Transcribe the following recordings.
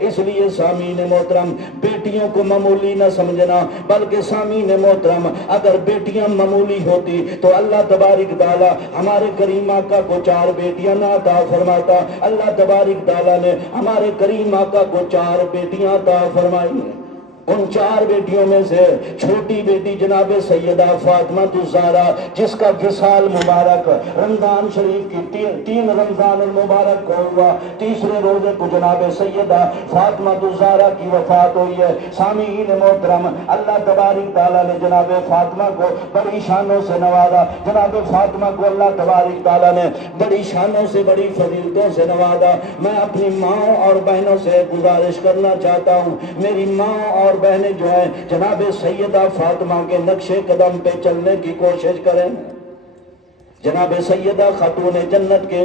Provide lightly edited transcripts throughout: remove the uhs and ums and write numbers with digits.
اس لیے سامعین محترم بیٹیوں کو معمولی نہ سمجھنا، بلکہ سامعین محترم اگر بیٹیاں معمولی ہوتی تو اللہ تبارک تعالیٰ ہمارے کریم آقا کو 4 بیٹیاں نہ عطا فرماتا۔ اللہ تبارک تعالیٰ نے ہمارے کریم آقا کو 4 بیٹیاں عطا فرمائی۔ ان 4 بیٹیوں میں سے چھوٹی بیٹی جناب سیدہ فاطمہ الزہرا، جس کا وصال مبارک رمضان شریف کی 3 رمضان المبارک کو ہوا، تیسرے روزے کو جناب سیدہ فاطمہ الزہرا کی وفات ہوئی ہے۔ سامعین محترم اللہ تبارک تعالیٰ نے جناب فاطمہ کو بڑی شانوں سے نوازا، جناب فاطمہ کو اللہ تبارک تعالیٰ نے بڑی شانوں سے بڑی فضیلتوں سے نوازا۔ میں اپنی ماں اور بہنوں سے گزارش کرنا چاہتا ہوں، میری ماں اور بہنیں جو ہیں جناب سیدہ فاطمہ کے نقش قدم پہ چلنے کی کوشش کریں، جناب سیدہ خاتون جنت کے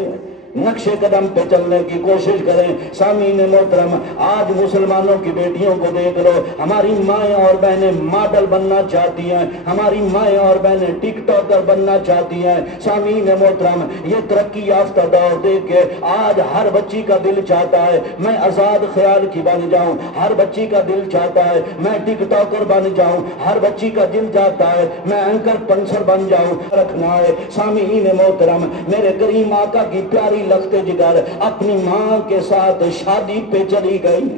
نقش قدم پہ چلنے کی کوشش کریں۔ سامعین محترم آج مسلمانوں کی بیٹیوں کو دیکھ لو، ہماری مائیں اور بہنیں ماڈل بننا چاہتی ہیں، ہماری مائیں اور بہنیں ٹک ٹاکر بننا چاہتی ہیں۔ سامعین محترم یہ ترقی یافتہ دور دیکھ کے آج ہر بچی کا دل چاہتا ہے میں آزاد خیال کی بن جاؤں، ہر بچی کا دل چاہتا ہے میں ٹک ٹاکر بن جاؤں، ہر بچی کا دل چاہتا ہے میں اینکر پنسر بن جاؤں۔ رکھنا ہے سامعین محترم میرے کریم آقا کی پیاری لخت جگر اپنی ماں کے ساتھ شادی پہ چلی گئی۔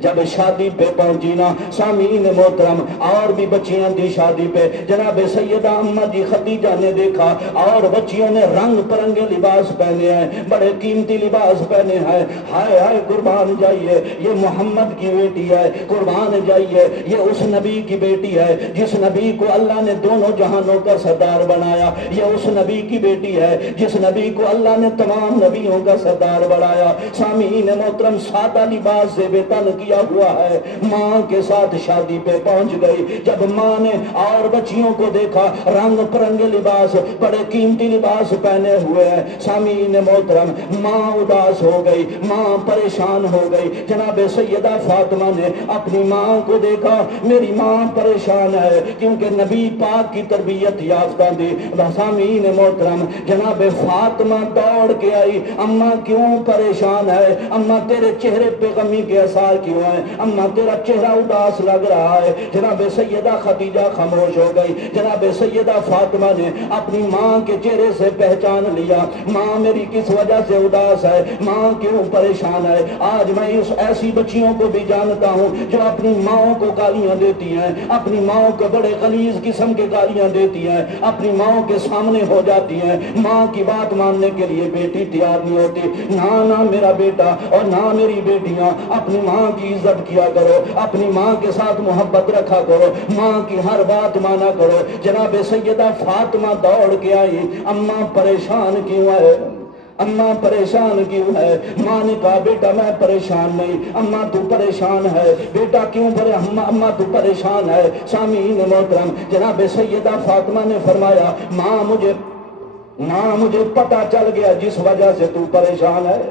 جب شادی پہ پہنچی نا سامعین محترم اور بھی بچیاں تھی شادی پہ، جناب سیدہ اماں جی خدیجہ نے دیکھا اور بچیوں نے رنگ پرنگے لباس پہنے ہیں، بڑے قیمتی لباس پہنے ہیں۔ ہائے ہائے قربان جائیے یہ محمد کی بیٹی ہے، قربان جائیے یہ اس نبی کی بیٹی ہے جس نبی کو اللہ نے دونوں جہانوں کا سردار بنایا، یہ اس نبی کی بیٹی ہے جس نبی کو اللہ نے تمام نبیوں کا سردار بنایا۔ سامعین محترم سادہ لباس سے بے تن کیا ہوا ہے، ماں کے ساتھ شادی پہ پہنچ گئی۔ جب ماں نے اور بچیوں کو دیکھا رنگ پرنگے لباس بڑے قیمتی لباس پہنے ہوئے ہیں، سامعین محترم ماں اداس ہو گئی، ماں پریشان ہو گئی۔ جناب سیدہ فاطمہ نے اپنی ماں کو دیکھا، میری ماں پریشان ہے کیونکہ نبی پاک کی تربیت یافتہ تھی۔ سامعین محترم جناب فاطمہ دوڑ کے آئی، اماں کیوں پریشان ہے؟ اماں تیرے چہرے پہ غمی کے اثار کیوں ہے؟ اماں تیرا چہرہ اداس لگ رہا ہے۔ جناب سیدہ خدیجہ خاموش ہو گئی۔ جناب سیدہ فاطمہ نے اپنی ماں کے چہرے سے پہچان لیا، ماں میری کس وجہ سے اداس ہے، ماں کیوں پریشان ہے؟ آج میں اس ایسی بچیوں کو بھی جانتا ہوں جو اپنی ماں کو گالیاں دیتی ہیں، اپنی ماں کو بڑے غلیظ قسم کے گالیاں دیتی ہیں، اپنی ماں کے سامنے ہو جاتی ہیں، ماں کی بات ماننے کے لیے بیٹی تیار نہیں ہوتی۔ نہ میرا بیٹا اور نہ میری بیٹیاں اپنی ماں کی عزت کیا کرو، اپنی ماں کے ساتھ محبت رکھا کرو، ماں کی ہر بات مانا کرو۔ جناب سیدہ فاطمہ دوڑ کے آئی، اماں پریشان کیوں ہے؟ اماں پریشان کیوں ہے؟ ماں نے کہا بیٹا میں پریشان نہیں، اماں تو پریشان ہے۔ بیٹا کیوں اماں تو پریشان ہے؟ سامعین محترم جناب سیدہ فاطمہ نے فرمایا ماں مجھے پتہ چل گیا جس وجہ سے تو پریشان ہے۔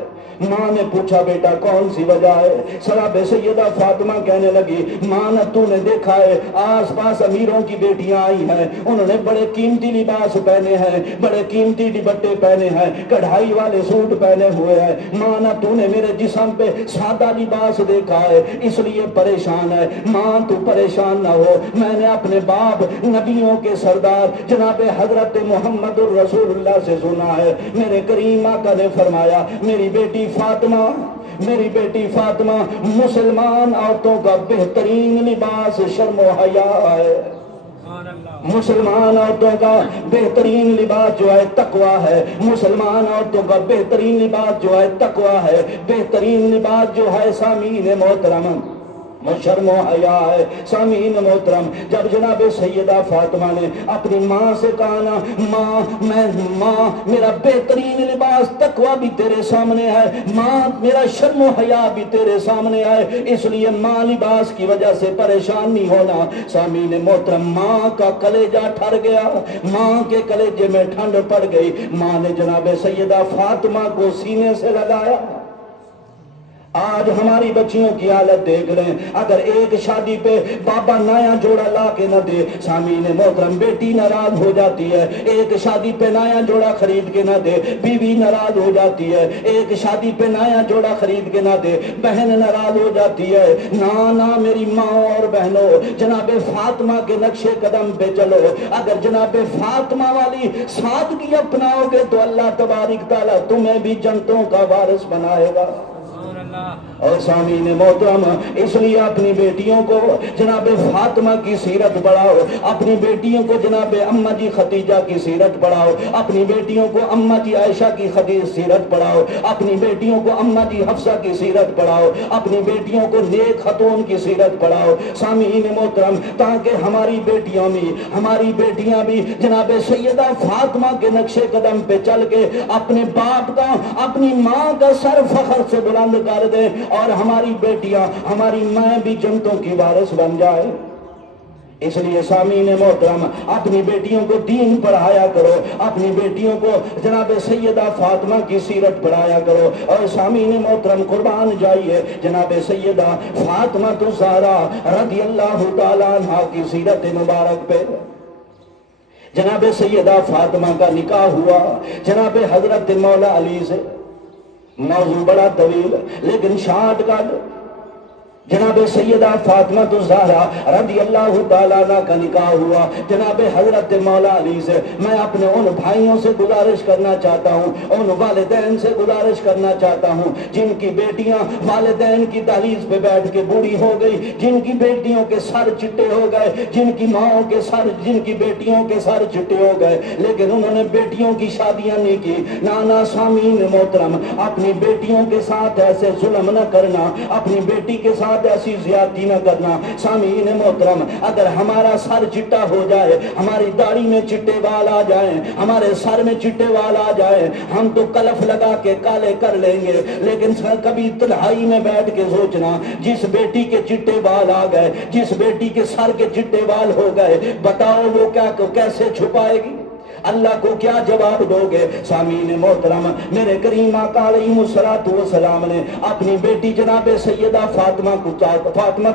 ماں نے پوچھا بیٹا کون سی وجہ ہے؟ جناب سیدہ فاطمہ کہنے لگی ماں نہ تو نے دیکھا ہے آس پاس امیروں کی بیٹیاں آئی ہیں، انہوں نے بڑے قیمتی لباس پہنے ہیں، بڑے قیمتی دوپٹے پہنے ہیں، کڑھائی والے سوٹ پہنے ہوئے ہیں۔ ماں نہ تو نے میرے جسم پہ سادہ لباس دیکھا ہے اس لیے پریشان ہے۔ ماں تو پریشان نہ ہو، میں نے اپنے باپ نبیوں کے سردار جناب حضرت محمد الرسول اللہ سے سنا ہے، میرے کریم آقا نے فرمایا میری بیٹی فاطمہ مسلمان عورتوں کا بہترین لباس شرم و حیا ہے۔ مسلمان عورتوں کا بہترین لباس جو ہے تقویٰ ہے، مسلمان عورتوں کا بہترین لباس جو ہے تقویٰ ہے، بہترین لباس جو ہے سامعین محترم شرم و حیا ہے۔ سامعین محترم جب جناب سیدہ فاطمہ نے اپنی ماں سے کہا نا ماں میرا بہترین لباس تقویٰ بھی تیرے سامنے ہے، ماں میرا شرم و حیا بھی تیرے سامنے ہے، اس لیے ماں لباس کی وجہ سے پریشان نہیں ہونا۔ سامعین محترم ماں کا کلیجہ ٹھر گیا، ماں کے کلیجے میں ٹھنڈ پڑ گئی۔ ماں نے جناب سیدہ فاطمہ کو سینے سے لگایا، آج ہماری بچیوں کی حالت دیکھ رہے ہیں، اگر ایک شادی پہ بابا نیا جوڑا لا کے نہ دے، سامعین محترم، بیٹی ناراض ہو جاتی ہے۔ ایک شادی پہ نیا جوڑا خرید کے نہ دے، بیوی ناراض ہو جاتی ہے۔ ایک شادی پہ نیا جوڑا خرید کے نہ دے، بہن ناراض ہو جاتی ہے۔ نہ میری ماں اور بہنوں، جناب فاطمہ کے نقش قدم پہ چلو۔ اگر جناب فاطمہ والی سادگی اپناؤ گے تو اللہ تبارک تعالیٰ تمہیں بھی جنتوں کا وارث بنائے گا۔ اور سامعین محترم، اس لیے اپنی بیٹیوں کو جناب فاطمہ کی سیرت پڑھاؤ، اپنی بیٹیوں کو جناب اماں جی خدیجہ کی سیرت پڑھاؤ، اپنی بیٹیوں کو اماں جی عائشہ کی سیرت پڑھاؤ، اپنی بیٹیوں کو اماں جی حفصہ کی سیرت پڑھاؤ، اپنی بیٹیوں کو نیک خاتون کی سیرت پڑھاؤ۔ سامعین محترم، تاکہ ہماری بیٹیاں بھی جناب سیدہ فاطمہ کے نقش قدم پہ چل کے اپنے باپ کا، اپنی ماں کا سر فخر سے بلند کر دے، اور ہماری بیٹیاں، ہماری ماں بھی جنتوں کی وارث بن جائے۔ اس لیے سامعین محترم، اپنی بیٹیوں کو دین پڑھایا کرو، اپنی بیٹیوں کو جناب سیدہ فاطمہ کی سیرت پڑھایا کرو۔ اور سامعین محترم، قربان جائیے جناب سیدہ فاطمہ الزہرا رضی اللہ تعالیٰ عنہ کی سیرت مبارک پہ۔ جناب سیدہ فاطمہ کا نکاح ہوا جناب حضرت مولا علی سے۔ موضوع بڑا طویل لیکن شارٹ کٹ، جناب سیدہ فاطمہ الزہرا رضی اللہ تعالیٰ عنہ کا نکاح ہوا جناب حضرت مولا علی سے۔ میں اپنے ان بھائیوں سے گزارش کرنا چاہتا ہوں، ان والدین سے گزارش کرنا چاہتا ہوں جن کی بیٹیاں والدین کی دہلیز پہ بیٹھ کے بوڑھی ہو گئی، جن کی بیٹیوں کے سر چٹے ہو گئے، جن کی بیٹیوں کے سر چٹے ہو گئے، لیکن انہوں نے بیٹیوں کی شادیاں نہیں کی۔ نانا سامعین محترم، اپنی بیٹیوں کے ساتھ ایسے ظلم نہ کرنا، اپنی بیٹی کے ساتھ ایسی زیادتی نہ کرنا۔ سامعین محترم، اگر ہمارا سر چٹا ہو جائے، ہماری داڑھی میں چٹے بال آ جائیں، ہمارے سر میں چٹے بال آ جائیں، ہم تو کلف لگا کے کالے کر لیں گے، لیکن کبھی تنہائی میں بیٹھ کے سوچنا، جس بیٹی کے چٹے بال آ گئے، جس بیٹی کے سر کے چٹے بال ہو گئے، بتاؤ وہ کیسے چھپائے گی؟ اللہ کو کیا جواب دو گے؟ سامعین محترم، میرے کریم آقا علیہ الصلوۃ والسلام نے اپنی بیٹی جناب سیدہ فاطمہ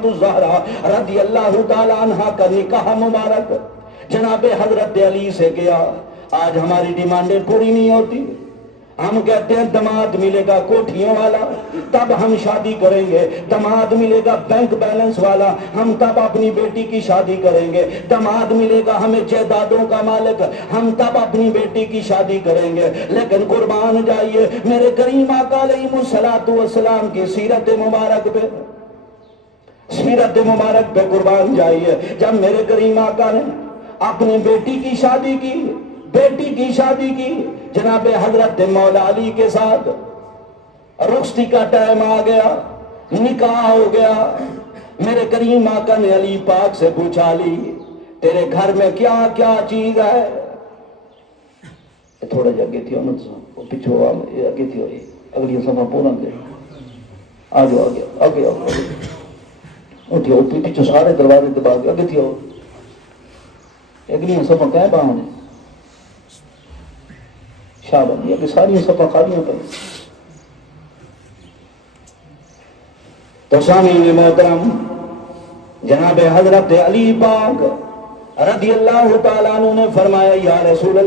الزہرا رضی اللہ تعالی عنہ کا نکاح مبارک جناب حضرت علی سے کیا۔ آج ہماری ڈیمانڈیں پوری نہیں ہوتی، ہم کہتے ہیں داماد ملے گا کوٹھیوں والا تب ہم شادی کریں گے، داماد ملے گا بینک بیلنس والا ہم تب اپنی بیٹی کی شادی کریں گے، داماد ملے گا ہمیں جائیدادوں کا مالک ہم تب اپنی بیٹی کی شادی کریں گے۔ لیکن قربان جائیے میرے کریم آقا علیہ الصلوۃ والسلام کی سیرت مبارک پہ قربان جائیے، جب میرے کریم آقا نے اپنی بیٹی کی شادی کی جناب حضرت مولا علی کے ساتھ، رخصتی کا ٹائم آ گیا، نکاح ہو گیا۔ میرے کریم آقا نے علی پاک سے پوچھا، علی تیرے گھر میں کیا کیا چیز ہے؟ تھوڑا جا اگے تھی پچھو اگے تھی اگلی سفا پورا دے آ جاؤ آگے اٹھو پیچھو سارے دروازے دبا کے اگے تھی اگلی سفا کہ باہوں نے شاہ کہ ساری سفا خالیاں پہ۔ تو سامعین محترم، جناب حضرت علی پاک رضی اللہ تعالیٰ عنہ نے فرمایا، یا رسول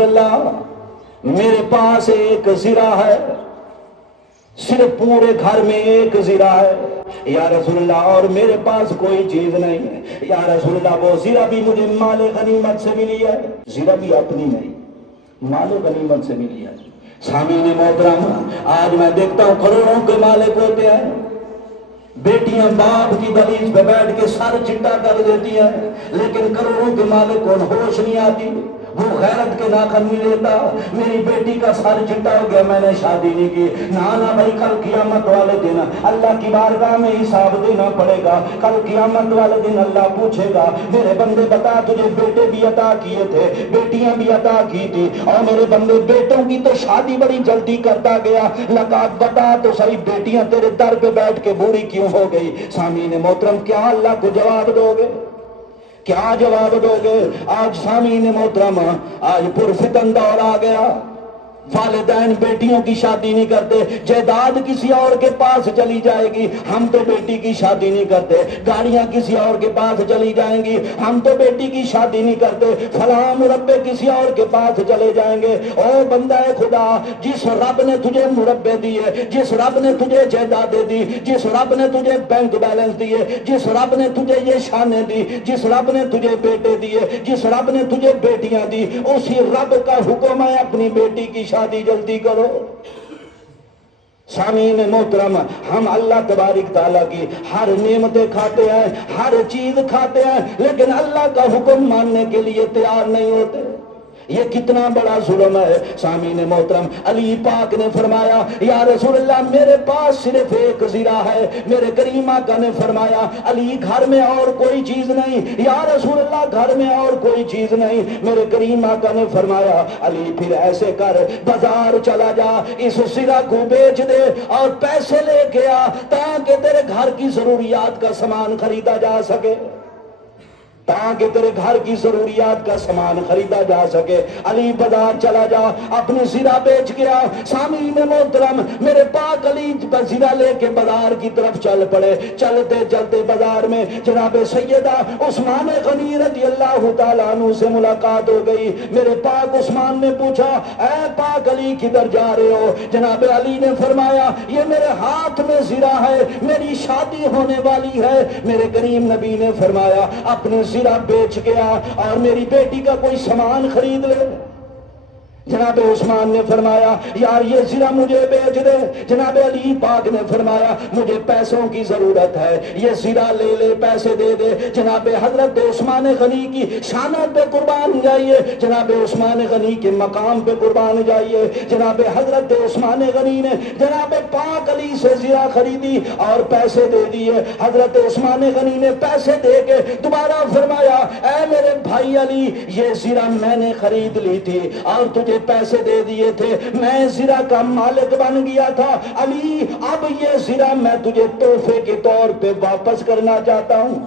اللہ میرے پاس ایک زرہ ہے، صرف پورے گھر میں ایک زرہ ہے یا رسول اللہ، اور میرے پاس کوئی چیز نہیں ہے یا رسول اللہ۔ وہ زرہ بھی مجھے مال غنیمت سے ملی ہے، زرہ بھی اپنی نہیں، مال غنیمت سے ملی ہے۔ سامعین محترم، آج میں دیکھتا ہوں کروڑوں کے مالک ہوتے ہیں، بیٹیاں باپ کی دہلیز پہ بیٹھ کے سر چٹا کر دیتی ہیں، لیکن کروڑوں کے مالک کو ہوش نہیں آتی، وہ غیرت کے ناخن نہیں لیتا۔ میری بیٹی کا سر چٹا ہو گیا، میں نے شادی نہیں کی۔ نانا بھائی، کل قیامت والے دن اللہ کی بارگاہ میں حساب دینا پڑے گا۔ کل قیامت والے دن اللہ پوچھے گا، میرے بندے بتا تجھے بیٹے بھی عطا کیے تھے، بیٹیاں بھی عطا کی تھی، اور میرے بندے بیٹوں کی تو شادی بڑی جلدی کرتا گیا، لگا بتا تو صحیح بیٹیاں تیرے در پہ بیٹھ کے بوڑھی کیوں ہو گئی؟ سامعین محترم، کیا اللہ کو جواب دو گے؟ کیا جواب دو گے؟ آج سامعین محترم، آج پرفتن دور آ گیا، والدین بیٹیوں کی شادی نہیں کرتے، جائیداد کسی اور کے پاس چلی جائے گی، ہم تو بیٹی کی شادی نہیں کرتے، گاڑیاں کسی اور کے پاس چلی جائیں گی، ہم تو بیٹی کی شادی نہیں کرتے، فلاں مربے کسی اور کے پاس چلے جائیں گے۔ او بندہ خدا، جس رب نے تجھے مربے دیے، جس رب نے تجھے جائیدادیں دی، جس رب نے تجھے بینک بیلنس دیے، جس رب نے تجھے یہ شانیں دی، جس رب نے تجھے بیٹے دیے، جس رب نے تجھے بیٹیاں دی، اسی رب کا حکم ہے اپنی بیٹی کی شادی جلدی کرو۔ سامعین محترم، ہم اللہ تبارک تعالیٰ کی ہر نعمتیں کھاتے ہیں، ہر چیز کھاتے ہیں، لیکن اللہ کا حکم ماننے کے لیے تیار نہیں ہوتے۔ یہ کتنا بڑا ظلم ہے۔ سامعین محترم، علی پاک نے فرمایا یا رسول اللہ میرے پاس صرف ایک زرہ ہے۔ میرے کریم آقا نے فرمایا علی گھر میں اور کوئی چیز نہیں۔ یا رسول اللہ گھر میں اور کوئی چیز نہیں۔ میرے کریم آقا نے فرمایا علی پھر ایسے کر، بازار چلا جا، اس زرہ کو بیچ دے اور پیسے لے کے آ تاکہ تیرے گھر کی ضروریات کا سامان خریدا جا سکے، تاکہ تیرے گھر کی ضروریات کا سامان خریدا جا سکے۔ علی بازار چلا جا، اپنی زرہ بیچ گیا۔ سامعین محترم، میرے پاک علی زرہ لے کے بازار کی طرف چل پڑے۔ چلتے چلتے بازار میں جناب سیدہ عثمان غنی رضی اللہ تعالیٰ عنہ سے ملاقات ہو گئی۔ میرے پاک عثمان نے پوچھا اے پاک علی کدھر جا رہے ہو؟ جناب علی نے فرمایا یہ میرے ہاتھ میں زرہ ہے، میری شادی ہونے والی ہے۔ میرے کریم نبی نے فرمایا اپنی زرہ بیچ گیا اور میری بیٹی کا کوئی سامان خرید لے۔ جناب عثمان نے فرمایا یار یہ زرہ مجھے بیچ دے۔ جناب علی پاک نے فرمایا مجھے پیسوں کی ضرورت ہے، یہ زرہ لے لے، پیسے دے دے۔ جناب حضرت عثمان غنی کی شانت پہ قربان جائیے، جناب عثمان غنی کے مقام پہ قربان جائیے۔ جناب حضرت عثمان غنی نے جناب پاک علی سے زرہ خریدی اور پیسے دے دیے۔ حضرت عثمان غنی نے پیسے دے کے دوبارہ فرمایا اے میرے بھائی علی یہ زرہ میں نے خرید لی تھی اور تجھے پیسے دے دیے تھے، میں زرہ کا مالک بن گیا تھا۔ علی اب یہ زرہ میں تجھے تحفے کے طور پہ واپس کرنا چاہتا ہوں۔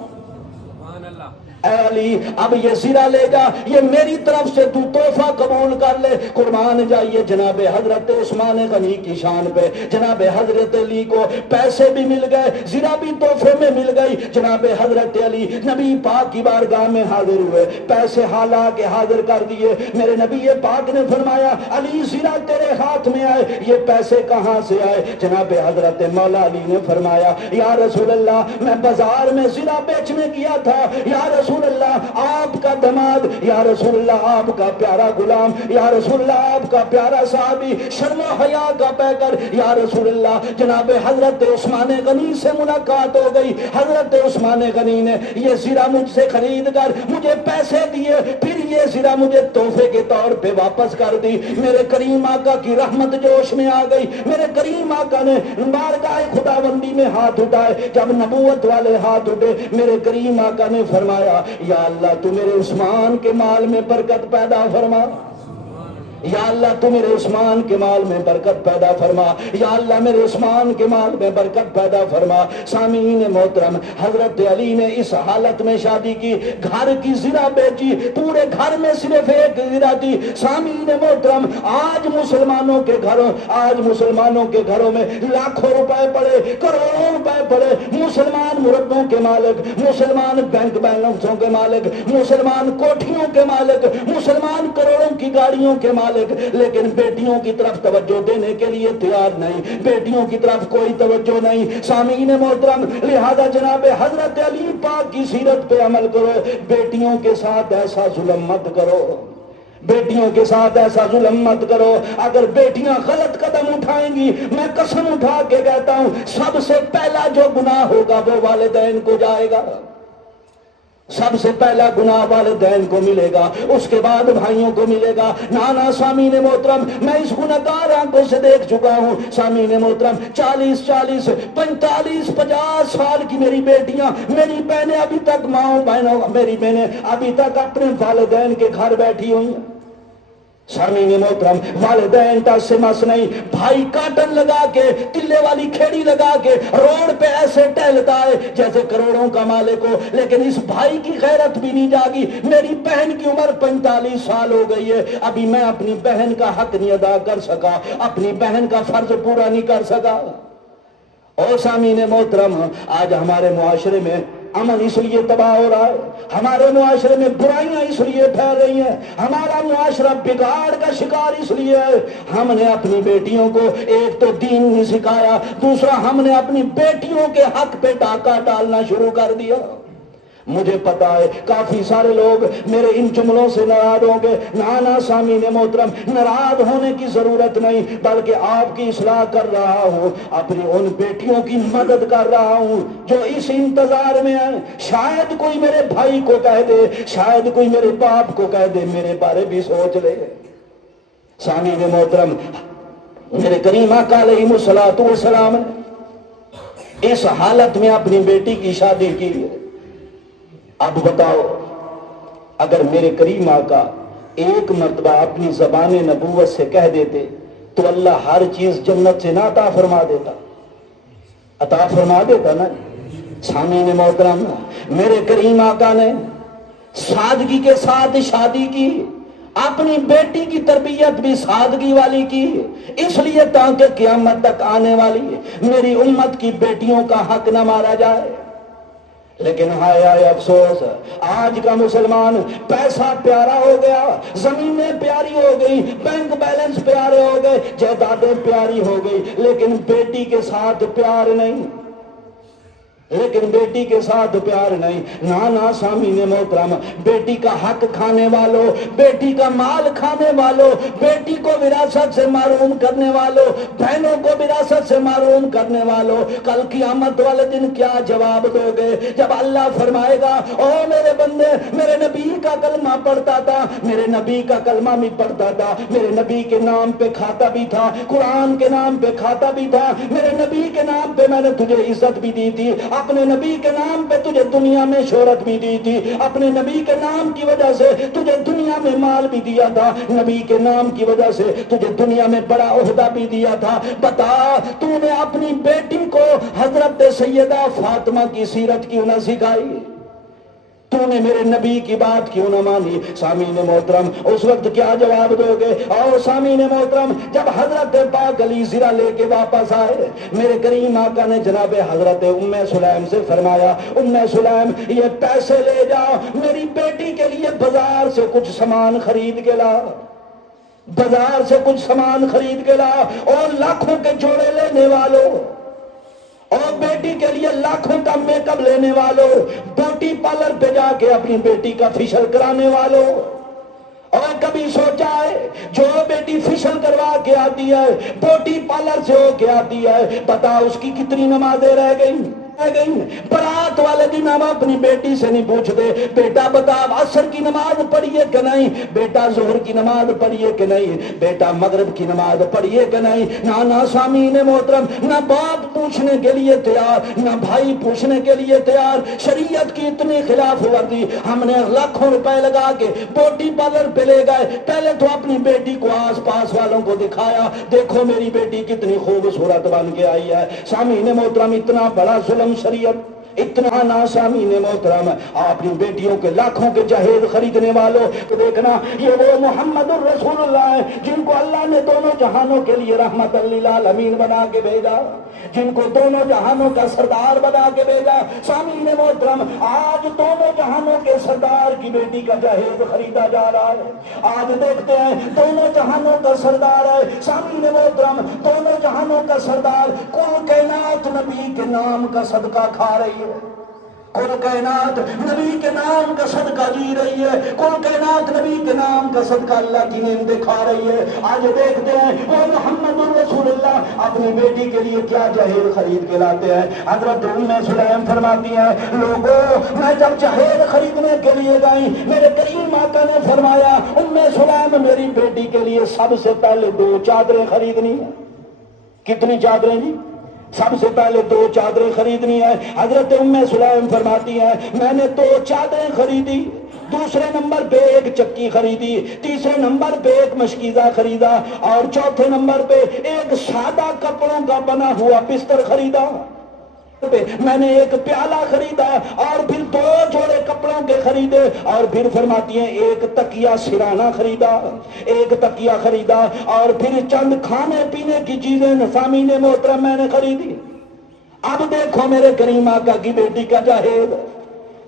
اے علی اب یہ زرہ لے جا، یہ میری طرف سے تو تحفہ قبول کر لے، قربان جائیے۔ جناب حضرت عثمان غنی کی شان پہ جناب حضرت علی کو پیسے بھی مل گئے، زرہ بھی تحفے میں مل گئی۔ جناب حضرت علی نبی پاک کی بارگاہ میں حاضر ہوئے، پیسے حالا کے حاضر کر دیے۔ میرے نبی پاک نے فرمایا علی زرہ تیرے ہاتھ میں آئے، یہ پیسے کہاں سے آئے؟ جناب حضرت مولا علی نے فرمایا یا رسول اللہ میں بازار میں زرہ بیچنے گیا تھا، یا رسول اللہ آپ کا دماد، یا رسول اللہ آپ کا پیارا غلام، یا رسول اللہ آپ کا پیارا صحابی شرم و حیا کا پیکر، یا رسول اللہ جناب حضرت عثمان غنی سے ملاقات ہو گئی۔ حضرت عثمان غنی نے یہ زرہ مجھ سے خرید کر مجھے پیسے دیے، پھر یہ زرہ مجھے تحفے کے طور پہ واپس کر دی۔ میرے کریم آقا کی رحمت جوش میں آ گئی۔ میرے کریم آقا نے بارگاہ خداوندی میں ہاتھ اٹھائے، جب نبوت والے ہاتھ اٹھے میرے کریم آقا نے فرمایا یا اللہ تو میرے عثمان کے مال میں برکت پیدا فرما، یا اللہ تو میرے عثمان کے مال میں برکت پیدا فرما، یا اللہ میرے عثمان کے مال میں برکت پیدا فرما۔ سامعین محترم، حضرت علی نے اس حالت میں شادی کی، گھر کی زرہ بیچی، پورے گھر میں صرف ایک زرہ تھی۔ سامعین محترم، آج مسلمانوں کے گھروں میں لاکھوں روپے پڑے، کروڑوں روپے پڑے، مسلمان مربوں کے مالک، مسلمان بینک بیلنسوں کے مالک، مسلمان کوٹھیوں کے مالک، مسلمان کروڑوں کی گاڑیوں کے مالک، لیکن بیٹیوں کی طرف توجہ دینے کے لیے تیار نہیں، بیٹیوں کی طرف کوئی توجہ نہیں۔ سامعین محترم، لہذا جناب حضرت علی پاک کی سیرت پہ عمل کرو، بیٹیوں کے ساتھ ایسا ظلم مت کرو، بیٹیوں کے ساتھ ایسا ظلم مت کرو۔ اگر بیٹیاں غلط قدم اٹھائیں گی، میں قسم اٹھا کے کہتا ہوں سب سے پہلا جو گناہ ہوگا وہ والدین کو جائے گا، سب سے پہلا گناہ والدین کو ملے گا، اس کے بعد بھائیوں کو ملے گا۔ نانا سامعین محترم، میں اس گنہگار آنکھوں سے دیکھ چکا ہوں۔ سامعین محترم، 40 45 50 سال کی میری بیٹیاں، میری بہنیں ابھی تک میری بہنیں ابھی تک اپنے والدین کے گھر بیٹھی ہوئی ہیں۔ سامعین محترم، والدین کا سمس نہیں، بھائی کاٹن لگا کے، تلے والی کھیڑی لگا کے روڈ پہ ایسے ٹہلتا ہے جیسے کروڑوں کا مالک ہو، لیکن اس بھائی کی غیرت بھی نہیں جاگی۔ میری بہن کی عمر 45 سال ہو گئی ہے، ابھی میں اپنی بہن کا حق نہیں ادا کر سکا، اپنی بہن کا فرض پورا نہیں کر سکا۔ اور سامعین محترم، آج ہمارے معاشرے میں امن اس لیے تباہ ہو رہا ہے، ہمارے معاشرے میں برائیاں اس لیے پھیل رہی ہیں، ہمارا معاشرہ بگاڑ کا شکار اس لیے ہے، ہم نے اپنی بیٹیوں کو ایک تو دین نہیں سکھایا، دوسرا ہم نے اپنی بیٹیوں کے حق پہ ڈاکہ ڈالنا شروع کر دیا۔ مجھے پتا ہے کافی سارے لوگ میرے ان جملوں سے ناراض ہوں گے، نانا سامعین محترم، ناراض ہونے کی ضرورت نہیں، بلکہ آپ کی اصلاح کر رہا ہوں، اپنی ان بیٹیوں کی مدد کر رہا ہوں جو اس انتظار میں ہیں۔ شاید کوئی میرے بھائی کو کہہ دے، شاید کوئی میرے باپ کو کہہ دے، میرے بارے بھی سوچ لے۔ سامعین محترم، میرے کریم آقا علیہ الصلوۃ والسلام نے اس حالت میں اپنی بیٹی کی شادی کی۔ اب بتاؤ، اگر میرے کریم آقا ایک مرتبہ اپنی زبان نبوت سے کہہ دیتے تو اللہ ہر چیز جنت سے نہ عطا فرما دیتا، عطا فرما دیتا نا۔ سامعین محترم، میرے کریم آقا نے سادگی کے ساتھ شادی کی، اپنی بیٹی کی تربیت بھی سادگی والی کی، اس لیے تاکہ قیامت تک آنے والی میری امت کی بیٹیوں کا حق نہ مارا جائے۔ لیکن ہائے ہائے افسوس، آج کا مسلمان پیسہ پیارا ہو گیا، زمینیں پیاری ہو گئی، بینک بیلنس پیارے ہو گئے، جائیدادیں پیاری ہو گئی، لیکن بیٹی کے ساتھ پیار نہیں، لیکن بیٹی کے ساتھ پیار نہیں۔ نانا سامعین محترم، بیٹی کا حق کھانے والوں، بیٹی کا مال کھانے والوں، بیٹی کو وراثت سے محروم کرنے والوں، بہنوں کو وراثت سے محروم کرنے والوں، کل قیامت والے دن کیا جواب دو گے جب اللہ فرمائے گا او میرے بندے، میرے نبی کا کلمہ پڑھتا تھا، میرے نبی کا کلمہ بھی پڑھتا تھا، میرے نبی کے نام پہ کھاتا بھی تھا، قرآن کے نام پہ کھاتا بھی تھا، میرے نبی کے نام پہ میں نے تجھے عزت بھی دی تھی، اپنے نبی کے نام پہ تجھے دنیا میں شہرت بھی دی تھی، اپنے نبی کے نام کی وجہ سے تجھے دنیا میں مال بھی دیا تھا، نبی کے نام کی وجہ سے تجھے دنیا میں بڑا عہدہ بھی دیا تھا، بتا تو نے اپنی بیٹی کو حضرت سیدہ فاطمہ کی سیرت کیوں نہ سکھائی؟ تو نے میرے نبی کی بات کیوں نہ مانی؟ سامعین محترم، اس وقت کیا جواب دو گے؟ اور سامعین محترم، جب حضرت پاک علی زرہ لے کے واپس آئے، میرے کریم آقا نے جناب حضرت ام سلیم سے فرمایا، ام سلیم یہ پیسے لے جاؤ، میری بیٹی کے لیے بازار سے کچھ سامان خرید کے لا، بازار سے کچھ سامان خرید کے لا، اور لاکھوں کے جوڑے لینے والوں، اور بیٹی کے لیے لاکھوں کا میک اپ لینے والوں، بیوٹی پارلر پہ جا کے اپنی بیٹی کا فیشل کرانے والوں، اور کبھی سوچا ہے جو بیٹی فیشل کروا کے آتی ہے، بیوٹی پارلر سے ہو کے آتی ہے، بتا اس کی کتنی نمازیں رہ گئی؟ برات والے دن ہم اپنی بیٹی سے نہیں پوچھتے بیٹا بتا عصر کی نماز پڑھیے کہ نہیں، بیٹا ظہر کی نماز پڑھیے کہ نہیں، بیٹا مغرب کی نماز پڑھیے کہ نہیں۔ نانا سامعین محترم، نہ باپ پوچھنے کے لیے تیار، نہ بھائی پوچھنے کے لیے تیار، شریعت کی اتنی خلاف ورزی، ہم نے لاکھوں روپے لگا کے بیوٹی پارلر پہ لے گئے، پہلے تو اپنی بیٹی کو آس پاس والوں کو دکھایا، دیکھو میری بیٹی کتنی خوبصورت بن کے آئی ہے۔ سامعین محترم، اتنا بڑا ظلم شریعت، اتنا ناسامعین محترم، اپنی بیٹیوں کے لاکھوں کے جہیز خریدنے والوں تو دیکھنا، یہ وہ محمد الرسول اللہ ہے جن کو اللہ نے دونوں جہانوں کے لیے رحمت للعالمین بنا کے بھیجا، جن کو دونوں جہانوں کا سردار بنا کے بھیجا۔ سامعین محترم، آج دونوں جہانوں کے سردار کی بیٹی کا جہیز خریدا جا رہا ہے، آج دیکھتے ہیں دونوں جہانوں کا سردار ہے۔ سامعین محترم، دونوں جہانوں کا سردار، کل کائنات نبی کے نام کا صدقہ کھا رہی ہے، کل کائنات نبی کے نام کا صدقہ جی رہی ہے، کل کائنات نبی کے نام کا صدقہ اللہ کی نعمتیں کھا رہی ہے۔ آج دیکھتے ہیں وہ محمد الرسول اللہ اپنی بیٹی کے لیے کیا جہیز خرید کے لاتے ہیں۔ حضرت ام سلیم فرماتی ہیں، لوگوں میں جب جہیز خریدنے کے لیے گئی، میرے کریم آقا نے فرمایا ام سلیم میری بیٹی کے لیے سب سے پہلے 2 چادریں خریدنی ہیں۔ کتنی چادریں جی؟ سب سے پہلے 2 چادریں خریدنی ہے۔ حضرت ام سلیم فرماتی ہیں میں نے 2 چادریں خریدی، دوسرے نمبر پہ ایک چکی خریدی، تیسرے نمبر پہ ایک مشکیزہ خریدا، اور چوتھے نمبر پہ ایک سادہ کپڑوں کا بنا ہوا بستر خریدا، میں نے ایک پیالہ خریدا، اور پھر 2 جوڑے کپڑوں کے خریدے، اور پھر فرماتی ہیں ایک تکیہ سرانہ خریدا، ایک تکیہ خریدا، اور پھر چند کھانے پینے کی چیزیں سامعین محترم میں نے خریدی۔ اب دیکھو میرے کریم آقا کی بیٹی کا جہیز،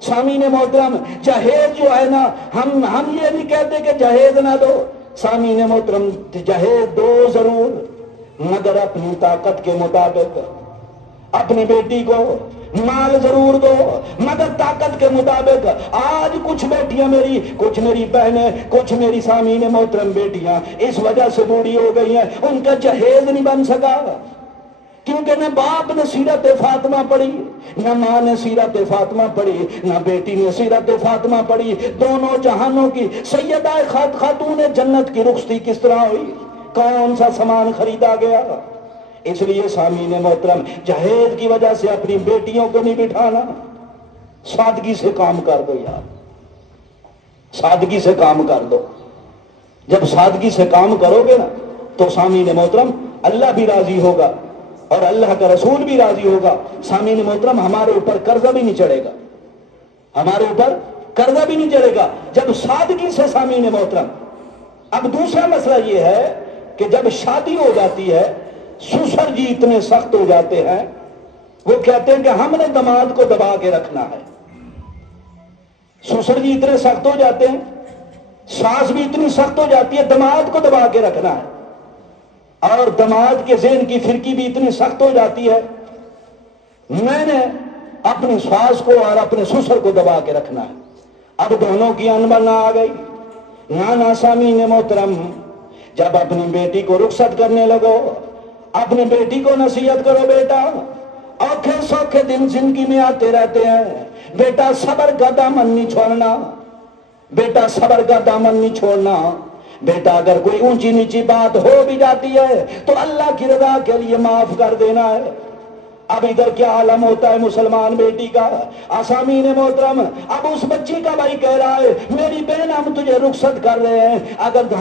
سامعین محترم جہیز جو ہے نا، ہم یہ نہیں کہتے کہ جہیز نہ دو، سامعین محترم جہیز دو ضرور، مگر اپنی طاقت کے مطابق۔ اپنی بیٹی کو مال ضرور دو مگر طاقت کے مطابق۔ آج کچھ بیٹیاں میری، کچھ میری بہنیں، کچھ میری سامعین محترم بیٹیاں اس وجہ سے بوڑھی ہو گئی ہیں، ان کا جہیز نہیں بن سکا، کیونکہ نہ باپ نے سیرت فاطمہ پڑھی، نہ ماں نے سیرت فاطمہ پڑھی، نہ بیٹی نے سیرت فاطمہ پڑھی۔ دونوں جہانوں کی سیدہ خاتون جنت کی رخصتی کس طرح ہوئی؟ کون سا سامان خریدا گیا؟ اس لیے سامعین محترم جہیز کی وجہ سے اپنی بیٹیوں کو نہیں بٹھانا، سادگی سے کام کر دو یار، سادگی سے کام کر دو۔ جب سادگی سے کام کرو گے نا تو سامعین محترم اللہ بھی راضی ہوگا اور اللہ کا رسول بھی راضی ہوگا۔ سامعین محترم ہمارے اوپر قرضہ بھی نہیں چڑھے گا، ہمارے اوپر قرضہ بھی نہیں چڑھے گا جب سادگی سے۔ سامعین محترم اب دوسرا مسئلہ یہ ہے کہ جب شادی ہو جاتی ہے، سسر جی اتنے سخت ہو جاتے ہیں، وہ کہتے ہیں کہ ہم نے داماد کو دبا کے رکھنا ہے۔ سسر جی اتنے سخت ہو جاتے ہیں، ساس بھی اتنی سخت ہو جاتی ہے، داماد کو دبا کے رکھنا ہے، اور داماد کے ذہن کی فرقی بھی اتنی سخت ہو جاتی ہے، میں نے اپنی ساس کو اور اپنے سسر کو دبا کے رکھنا ہے۔ اب دونوں کی انبن آ گئی۔ نانا سامعین محترم جب اپنی بیٹی کو رخصت کرنے لگو، اپنی بیٹی کو نصیحت کرو، بیٹا اوکھے سوکھے دن زندگی میں آتے رہتے ہیں، بیٹا صبر کا دامن نہیں چھوڑنا، بیٹا صبر کا دامن نہیں چھوڑنا، بیٹا اگر کوئی اونچی نیچی بات ہو بھی جاتی ہے تو اللہ کی رضا کے لیے معاف کر دینا ہے۔ اب ادھر کیا عالم ہوتا ہے مسلمان بیٹی کا، سامعین محترم اب اس بچی کا بھائی کہہ رہا ہے میری بہن ہم تجھے رخصت کر رہے ہیں، اگر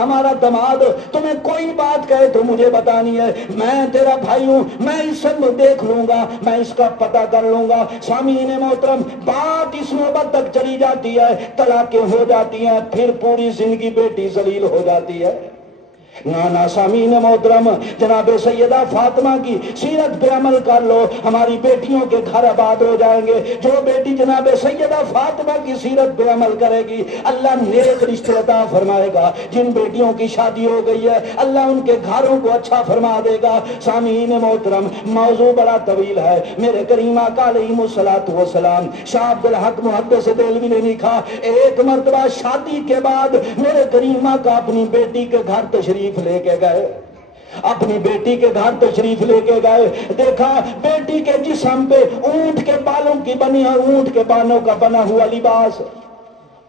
ہمارا داماد تمہیں کوئی بات کہے تو مجھے بتانی ہے، میں تیرا بھائی ہوں، میں اس سے دیکھ لوں گا، میں اس کا پتہ کر لوں گا۔ سامعین محترم بات اس نوبت تک چلی جاتی ہے، طلاقیں ہو جاتی ہیں، پھر پوری زندگی بیٹی ذلیل ہو جاتی ہے۔ نانا سامعین محترم جناب سیدہ فاطمہ کی سیرت پہ عمل کر لو، ہماری بیٹیوں کے گھر آباد ہو جائیں گے۔ جو بیٹی جناب سیدہ فاطمہ کی سیرت پہ عمل کرے گی اللہ نیک رشتے عطا فرمائے گا۔ جن بیٹیوں کی شادی ہو گئی ہے اللہ ان کے گھروں کو اچھا فرما دے گا۔ سامعین محترم موضوع بڑا طویل ہے، میرے کریم آقا علیہ الصلوۃ والسلام شاہ عبد الحق محدث دہلوی نے لکھا ایک مرتبہ شادی کے بعد میرے کریم آقا اپنی بیٹی کے گھر تشریف لے کے گئے، اپنی بیٹی کے گھر تشریف لے کے گئے، دیکھا بیٹی کے جسم پہ اونٹ کے بالوں کی بنی اور اونٹ کے بالوں کا بنا ہوا لباس،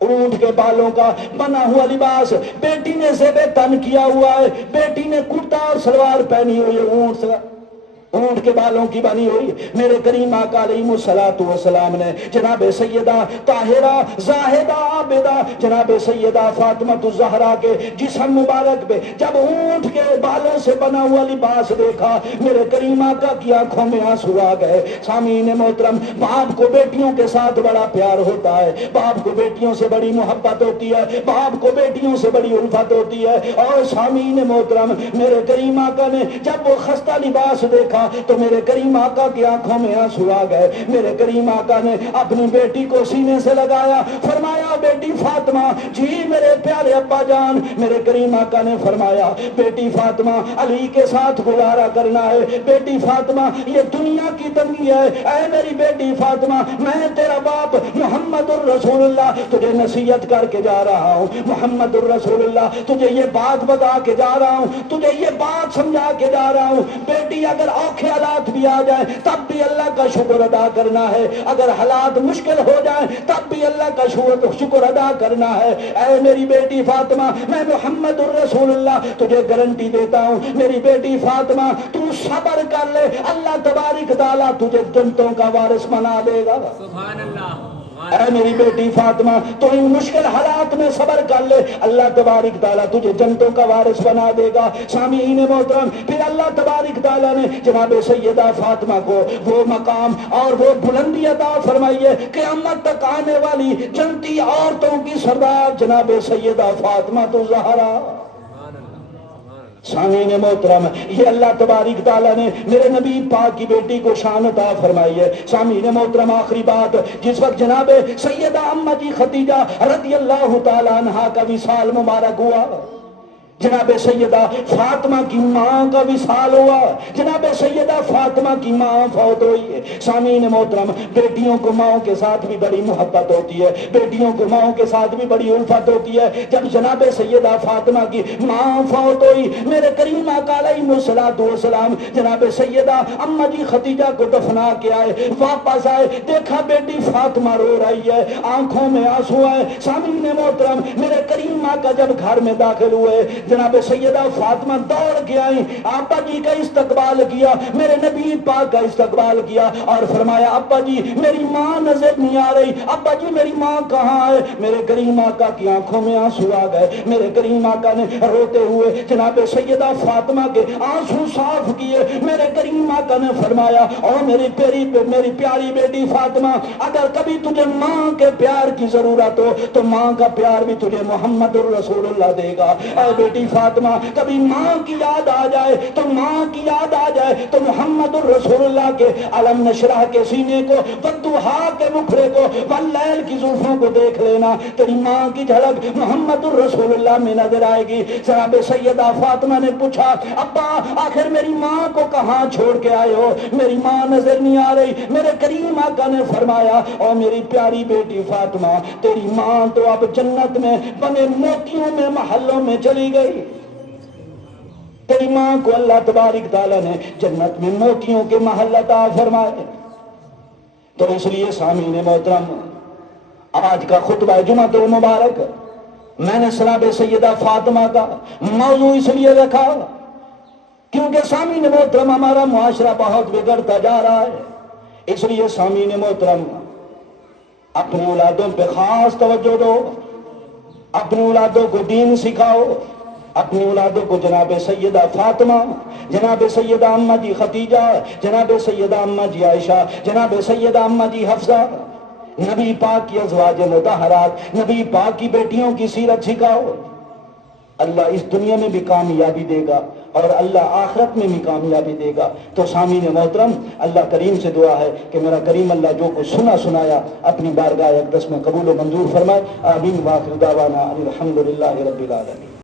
اونٹ کے بالوں کا بنا ہوا لباس بیٹی نے زیب تن کیا ہوا ہے، بیٹی نے کرتا اور سلوار پہنی ہوئی ہے، اونٹ کے بالوں کی بنی ہوئی۔ میرے کریم آقا علیہ الصلوۃ والسلام نے جناب سیدہ طاہرہ زاہدہ عابدہ جناب سیدہ فاطمہ الزہرا کے جسم مبارک پہ جب اونٹ کے بالوں سے بنا ہوا لباس دیکھا میرے کریم آقا کی آنکھوں میں آنسو آ گئے۔ سامعین محترم باپ کو بیٹیوں کے ساتھ بڑا پیار ہوتا ہے، باپ کو بیٹیوں سے بڑی محبت ہوتی ہے، باپ کو بیٹیوں سے بڑی الفت ہوتی ہے، اور سامعین محترم میرے کریم آقا نے جب وہ خستہ لباس دیکھا تو میرے کریم آقا کی آنکھوں میں آنسو آ گئے۔ میرے کریم آقا نے اپنی بیٹی کو سینے سے لگایا، فرمایا بیٹی فاطمہ جی میرے پیارے ابا جان۔ میرے کریم آقا نے فرمایا بیٹی فاطمہ علی کے ساتھ گزارا کرنا ہے، بیٹی فاطمہ یہ دنیا کی تنگی ہے، اے میری بیٹی فاطمہ میں تیرا باپ محمد الرسول اللہ تجھے نصیحت کر کے جا رہا ہوں، محمد الرسول اللہ تجھے یہ بات بتا کے جا رہا ہوں، تجھے یہ بات سمجھا کے جا رہا ہوں، بیٹی اگر اوکھے حالات بھی آ جائیں تب بھی اللہ کا شکر ادا کرنا ہے، اگر حالات مشکل ہو جائیں تب بھی اللہ کا شکر ادا کرنا ہے۔ اے میری بیٹی فاطمہ میں محمد الرسول اللہ تجھے گارنٹی دیتا ہوں میری بیٹی فاطمہ تو صبر کر لے، اللہ تبارک تعالیٰ تجھے جنتوں کا وارث بنا دے گا۔ سبحان اللہ اے میری بیٹی فاطمہ تو ان مشکل حالات میں صبر کر لے، اللہ تبارک تعالیٰ تجھے جنتوں کا وارث بنا دے گا۔ سامعین محترم، پھر اللہ تبارک تعالیٰ نے جناب سیدہ فاطمہ کو وہ مقام اور وہ بلندی عطا فرمائی ہے، قیامت تک آنے والی جنتی عورتوں کی سردار جناب سیدہ فاطمہ تو زہرا۔ سامعین محترم، یہ اللہ تبارک تعالیٰ نے میرے نبی پاک کی بیٹی کو شان عطا فرمائی ہے۔ سامعین محترم، آخری بات، جس وقت جناب سیدہ اماں جی خدیجہ رضی اللہ تعالیٰ عنہا کا وصال مبارک ہوا، جناب سیدہ فاطمہ کی ماں کا وصال ہوا، جناب سیدہ فاطمہ کی ماں فوت ہوئی ہے۔ سامعین محترم، بیٹیوں کو ماں کے ساتھ بھی بڑی محبت ہوتی ہے، بیٹیوں کو ماں کے ساتھ بھی بڑی الفت ہوتی ہے۔ جب جناب سیدہ فاطمہ کی ماں فوت ہوئی، میرے کریم آقا علیہ الصلوۃ والسلام جناب سیدہ اماں جی خدیجہ کو دفنا کے آئے، واپس آئے، دیکھا بیٹی فاطمہ رو رہی ہے، آنکھوں میں آنسو ہے۔ سامعین محترم، میرے کریم آقا جب گھر میں داخل ہوئے، جناب سیدہ فاطمہ دوڑ کے آئیں، آپا جی کا استقبال کیا، میرے نبی پاک کا استقبال کیا اور فرمایا ابا جی میری ماں نظر نہیں آ رہی، ابا جی میری ماں کہاں ہے؟ میرے کریم آقا کی آنکھوں میں آنسو آ گئے، میرے کریم آقا نے روتے ہوئے جناب سیدہ فاطمہ کے آنسو صاف کیے۔ میرے کریم آقا نے فرمایا اور میری پیاری بیٹی فاطمہ، اگر کبھی تجھے ماں کے پیار کی ضرورت ہو تو ماں کا پیار بھی تجھے محمد الرسول اللہ دے گا۔ اے بیٹی فاطمہ، کبھی ماں کی یاد آ جائے تو ماں کی یاد آ جائے تو محمد الرسول اللہ کے علم نشرح کے سینے کو، والضحیٰ کے مکھڑے کو، واللیل کی زلفوں کو دیکھ لینا، تیری ماں کی جھلک محمد الرسول اللہ میں نظر آئے گی۔ جناب سیدہ فاطمہ نے پوچھا ابا آخر میری ماں کو کہاں چھوڑ کے آئے ہو؟ میری ماں نظر نہیں آ رہی۔ میرے کریم آقا نے فرمایا اور میری پیاری بیٹی فاطمہ، تیری ماں تو اب جنت میں بنے موتیوں میں محلوں میں چلی گئی، تیری ماں کو اللہ تبارک تعالیٰ نے جنت میں موتیوں کے محل عطا فرمائے۔ تو اس لیے سامعین محترم، آج کا خطبہ جمعۃ المبارک میں نے جناب سیدہ فاطمہ کا موضوع اس لیے رکھا کیونکہ سامعین محترم ہمارا معاشرہ بہت بگڑتا جا رہا ہے۔ اس لیے سامعین محترم، اپنی اولادوں پہ خاص توجہ دو، اپنی اولادوں کو دین سکھاؤ، اپنی اولادوں کو جناب سیدہ فاطمہ، جناب سیدہ اماں جی خدیجہ، جناب سیدہ اماں جی عائشہ، جناب سیدہ اماں جی حفصہ، نبی پاک کی ازواج مطہرات، نبی پاک کی بیٹیوں کی سیرت سکھاؤ۔ اللہ اس دنیا میں بھی کامیابی دے گا اور اللہ آخرت میں بھی کامیابی دے گا۔ تو سامعین محترم، اللہ کریم سے دعا ہے کہ میرا کریم اللہ جو کچھ سنایا اپنی بارگاہ اقدس میں قبول و منظور فرمائے۔ آمین۔ وآخر دعوانا الحمدللہ رب العالمین۔